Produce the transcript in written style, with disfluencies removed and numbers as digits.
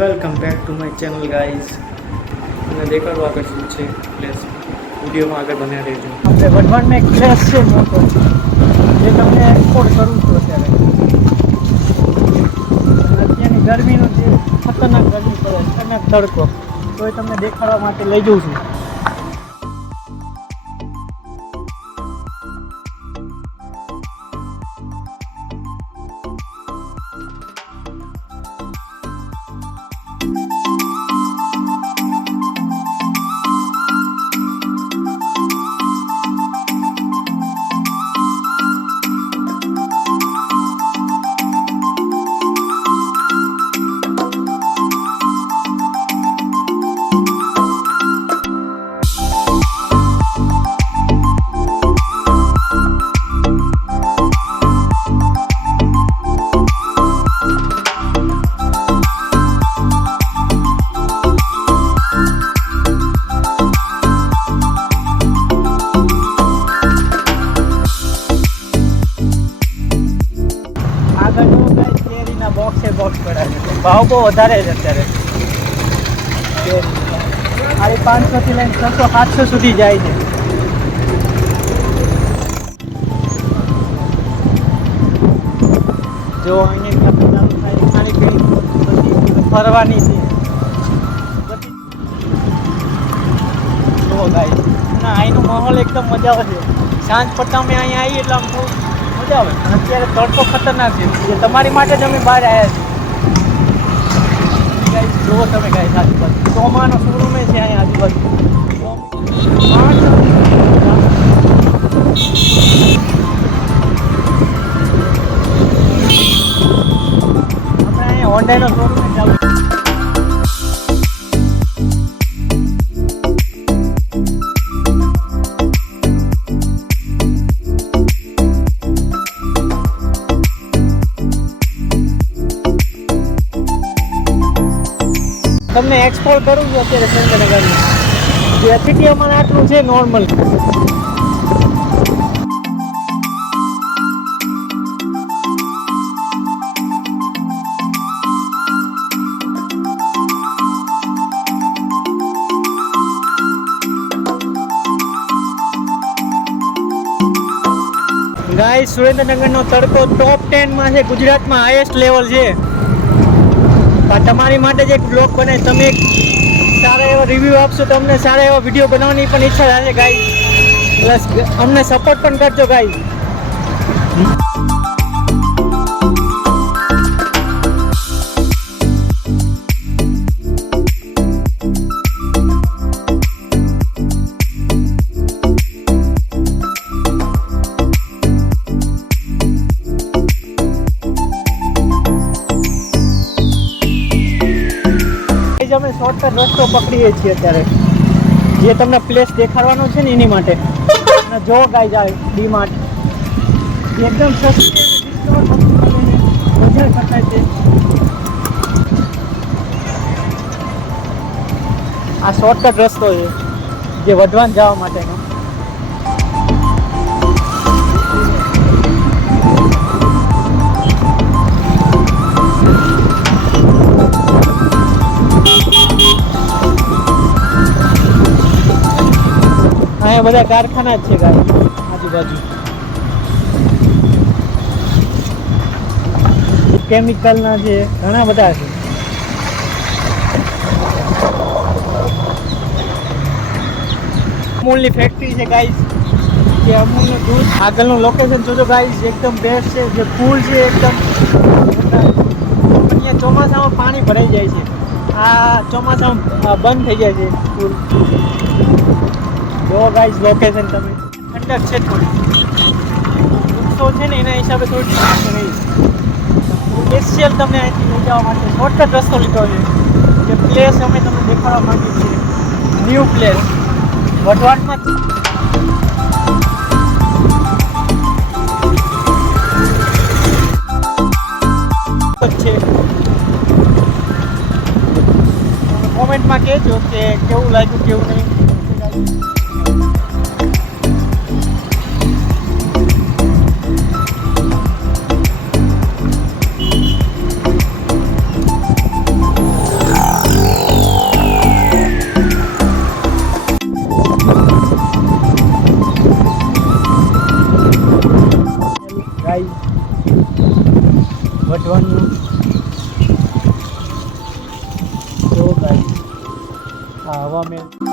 Welcome back to my channel guys. તમને દેખાડો આગળ શું છે પ્લેસ, વિડીયોમાં આગળ બન્યા રહેજો. આપણે વઢવાણમાં એક પ્લેસ છે મોટો, જે તમને એક્સપ્લોર કરવું છું અત્યારે. અત્યારની ગરમીનો જે ખતરનાક ગરમી પડે, ખતરનાક તડકો, તો એ તમને દેખાડવા માટે લઈ જઉં છું. ભાવ બહુ વધારે છે અત્યારે. 500 થી લઈને 600-700 સુધી જાય છે. જો અહીંયા ખાણીપીણી ફરવાની છે. જુઓ ગાઈસ, ના અહીંનો માહોલ એકદમ મજા આવે છે. સાંજ પડતા અમે અહીંયા આવીએ એટલે આમ બહુ મજા આવે. અત્યારે તડકો ખતરનાક છે, જે તમારી માટે જ અમે બહાર આવ્યા છીએ. જુઓ તમે ગાઈસ, આજુબાજુ સોમાનો શોરૂમ છે અહીંયા આજુબાજુ. આપણે અહીંયા હોન્ડાનો શોરૂમ ચાલુ. તમને એક્સપ્લોર કરું છું અત્યારે સુરેન્દ્રનગરનું. જે સિટી અમારે આટલું છે નોર્મલ. ગાઈસ, સુરેન્દ્રનગરનો તડકો ટોપ 10માં છે, ગુજરાતમાં હાઈએસ્ટ લેવલ છે. તમારી માટે જ એક બ્લોગ બને, તમે એક સારા એવા રિવ્યૂ આપશો તો અમને સારા એવા વિડીયો બનાવવાની પણ ઈચ્છા થશે ગાઈસ. પ્લસ અમને સપોર્ટ પણ કરજો ગાઈસ. અમે શોર્ટકટ રસ્તો પકડીએ છીએ અત્યારે, જે તમને પ્લેસ દેખાડવાનો છે ને એની માટે. અને જો ગાઈસ, આવે ડીમાર્ટ એકદમ સસ્તી બજાર શકાય છે. આ શોર્ટકટ રસ્તો છે જે વઢવાણ જવા માટેનો. અહીંયા બધા કારખાના જ છે ગાય આજુબાજુ. કેમિકલના છે, ઘણા બધા છે. અમૂલની ફેક્ટરી છે ગાઈસ, જે અમૂલનું દૂધ. આગળનું લોકેશન જોજો ગાઈસ, એકદમ બેસ્ટ છે. જે પુલ છે એકદમ, અહીંયા ચોમાસામાં પાણી ભરાઈ જાય છે. આ ચોમાસામાં બંધ થઈ જાય છે પુલ. જો ગાઈસ લોકેશન તમે, ઠંડક છે થોડી, વૃક્ષો છે ને એના હિસાબે થોડી સ્પેશિયલ તમને અહીંથી લઈ જવા માટે શોર્ટકટ રસ્તો લીધો છે. જે પ્લેસ અમે તમને દેખાડવા માંગીએ છીએ, ન્યૂ પ્લેસ વઢવાણમાં છે. કોમેન્ટમાં કહેજો કે કેવું લાગ્યું કેવું નહીં. જોવાનું જો ગાઈસ આ હવા મેં